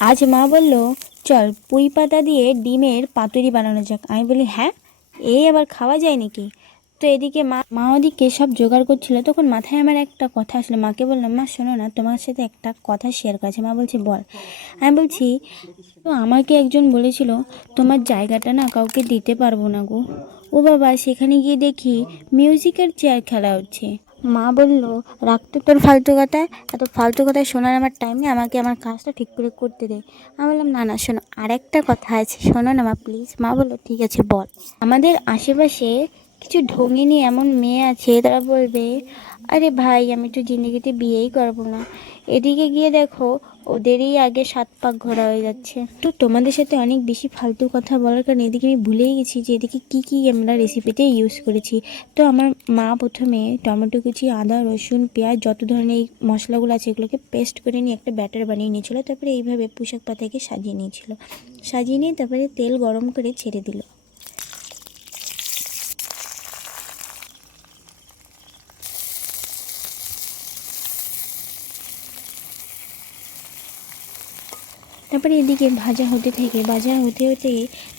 আজ মা বলল, চল পুঁই পাতা দিয়ে ডিমের পাতুরি বানানো যাক। আমি বলি, হ্যাঁ, এই আবার খাওয়া যায় নাকি? তো এদিকে মা ওদিকে সব জোগাড় করছিল, তখন মাথায় আমার একটা কথা আসলো। মাকে বললাম, মা শোনো না, তোমার সাথে একটা কথা শেয়ার করেছে। মা বলছে, বল। আমি বলছি, তো আমাকে একজন বলেছিল তোমার জায়গাটা না কাউকে দিতে পারবো না গো। ও বাবা, সেখানে গিয়ে দেখি মিউজিকের চেয়ার খেলা হচ্ছে। মা বলল, রাখতো তোর ফালতু কথা, এত ফালতু কথা শোনার আমার টাইম নেই, আমাকে আমার কাজটা ঠিক করে করতে দে। আমি বললাম, না না শোনো, আর একটা কথা আছে, শোনো না মা প্লিজ। মা বললো, ঠিক আছে বল। আমাদের আশেপাশে কিছু ঢঙিনী এমন মেয়ে আছে, তারা বলবে, আরে ভাই আমি তো জিন্দগিতে বিয়েই করবো না। এদিকে গিয়ে দেখো ওদেরই আগে 7 পাক ঘোরা হয়ে যাচ্ছে। তো তোমাদের সাথে অনেক বেশি ফালতু কথা বলার কারণে এদিকে আমি ভুলেই গেছি যে এদিকে কি আমরা রেসিপিতে ইউজ করেছি। তো আমার মা প্রথমে টমেটো কুচি, আদা, রসুন, পেঁয়াজ, যত ধরনের এই মশলাগুলো আছে এগুলোকে পেস্ট করে নিয়ে একটা ব্যাটার বানিয়ে নিয়েছিল। তারপরে এইভাবে পুঁইশাক পাতাকে সাজিয়ে নিয়েছিল। সাজিয়ে নিয়ে তারপরে তেল গরম করে ছেড়ে দিল। তারপরে এদিকে ভাজা হতে হতে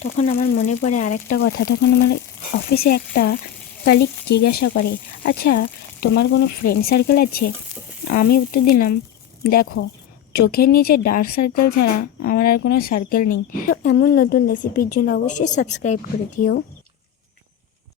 তখন আমার মনে পড়ে আরেকটা কথা। তখন আমার অফিসে একটা কালিগ জিজ্ঞাসা করে, আচ্ছা তোমার কোনো ফ্রেন্ড সার্কেল আছে? আমি উত্তর দিলাম, দেখো চোখের নিচে ডার্ক সার্কেল ছাড়া আমার আর কোনো সার্কেল নেই। তো এমন নতুন রেসিপির জন্য অবশ্যই সাবস্ক্রাইব করে দিও।